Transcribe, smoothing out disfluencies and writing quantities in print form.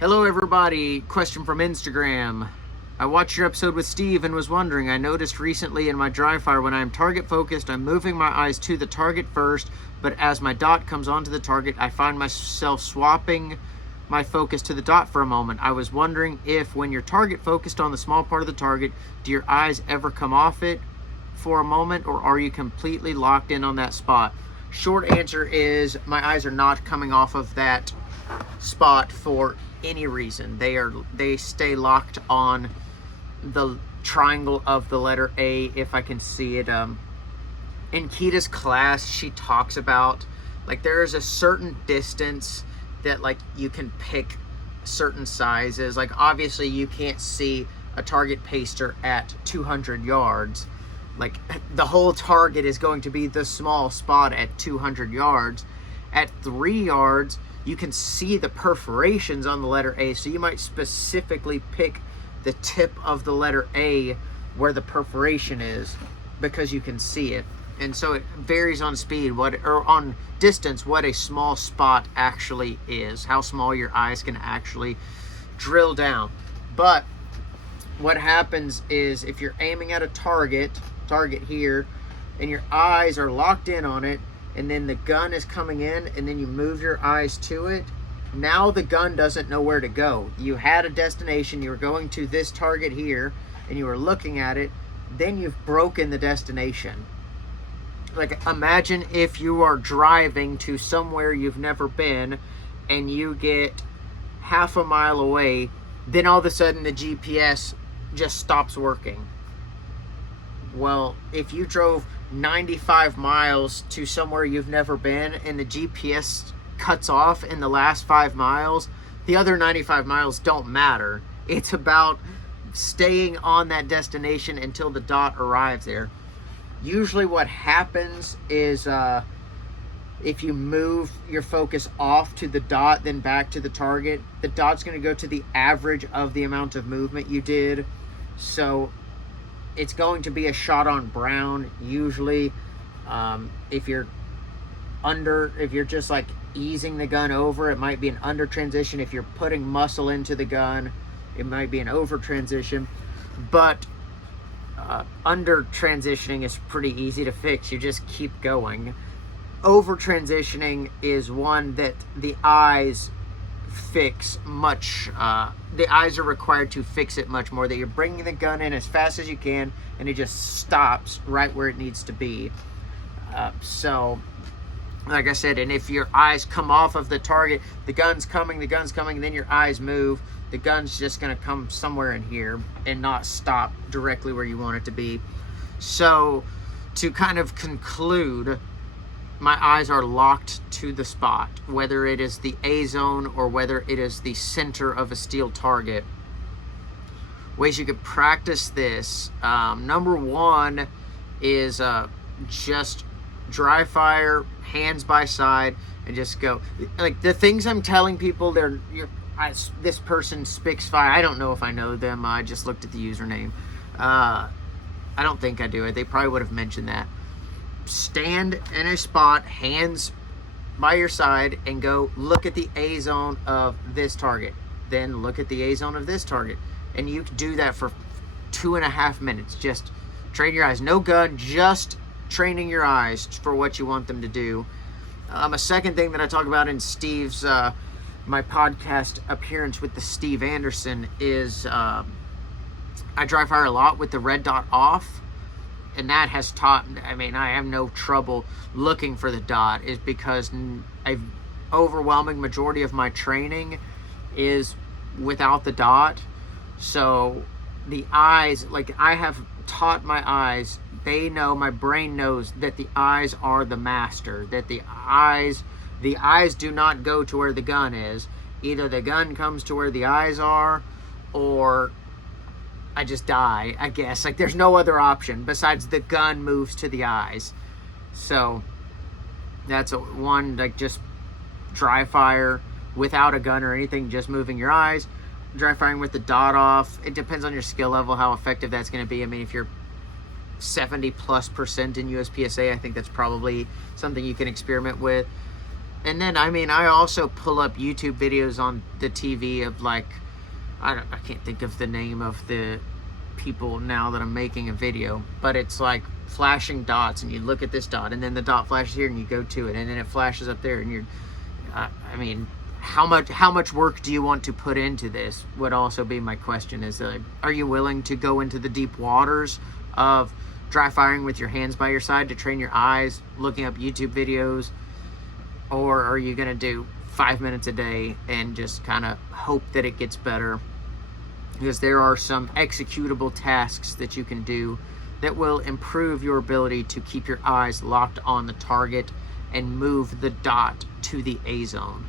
Hello everybody, question from Instagram. I watched your episode with Steve and was wondering, I noticed recently in my dry fire when I am target focused, I'm moving my eyes to the target first, but as my dot comes onto the target, I find myself swapping my focus to the dot for a moment. I was wondering if when you're target focused on the small part of the target, do your eyes ever come off it for a moment, or are you completely locked in on that spot? Short answer is my eyes are not coming off of that spot for any reason. They stay locked on the triangle of the letter A if I can see it. In Kita's class, she talks about like there is a certain distance that like you can pick certain sizes. Like obviously you can't see a target paster at 200 yards. Like the whole target is going to be the small spot at 200 yards. At 3 yards, you can see the perforations on the letter A, so you might specifically pick the tip of the letter A where the perforation is because you can see it. And so it varies on speed, or on distance, what a small spot actually is, how small your eyes can actually drill down. But what happens is if you're aiming at a target here, and your eyes are locked in on it, and then the gun is coming in, and then you move your eyes to it, now the gun doesn't know where to go. You had a destination, you were going to this target here, and you were looking at it, then you've broken the destination. Like imagine if you are driving to somewhere you've never been, and you get half a mile away, then all of a sudden the GPS just stops working. Well, if you drove 95 miles to somewhere you've never been and the GPS cuts off in the last 5 miles, the other 95 miles don't matter. It's about staying on that destination until the dot arrives there. Usually what happens is if you move your focus off to the dot then back to the target, the dot's going to go to the average of the amount of movement you did. So it's going to be a shot on brown usually. If you're just like easing the gun over, it might be an under transition. If you're putting muscle into the gun, it might be an over transition. But under transitioning is pretty easy to fix. You just keep going. Over transitioning is one that the eyes fix much. The eyes are required to fix it much more, that you're bringing the gun in as fast as you can and it just stops right where it needs to be. So like I said, and if your eyes come off of the target, the gun's coming, then your eyes move, the gun's just going to come somewhere in here and not stop directly where you want it to be. So to kind of conclude, my eyes are locked to the spot, whether it is the A zone or whether it is the center of a steel target. Ways you could practice this. Number one is just dry fire, hands by side, and just go. Like the things I'm telling people, this person Spixfire, I don't know if I know them. I just looked at the username. I don't think I do. They probably would have mentioned that. Stand in a spot, hands by your side, and go look at the A zone of this target. Then look at the A zone of this target. And you can do that for 2.5 minutes. Just train your eyes. No gun, just training your eyes for what you want them to do. A second thing that I talk about in Steve's, my podcast appearance with the Steve Anderson is I dry fire a lot with the red dot off. And that has taught, I have no trouble looking for the dot, is because a overwhelming majority of my training is without the dot. So the eyes, like I have taught my eyes, they know, my brain knows that the eyes are the master, that the eyes do not go to where the gun is. Either the gun comes to where the eyes are, or I just die, I guess. Like there's no other option besides the gun moves to the eyes. So that's one, like just dry fire without a gun or anything, just moving your eyes. Dry firing with the dot off. It depends on your skill level, how effective that's going to be. If you're 70+% in USPSA, I think that's probably something you can experiment with. And then, I mean, I also pull up YouTube videos on the TV of like, I can't think of the name of the people now that I'm making a video, but it's like flashing dots, and you look at this dot, and then the dot flashes here, and you go to it, and then it flashes up there, and you're, I mean, how much work do you want to put into this would also be my question. Is are you willing to go into the deep waters of dry firing with your hands by your side to train your eyes, looking up YouTube videos, or are you going to do 5 minutes a day and just kind of hope that it gets better? Because there are some executable tasks that you can do that will improve your ability to keep your eyes locked on the target and move the dot to the A zone.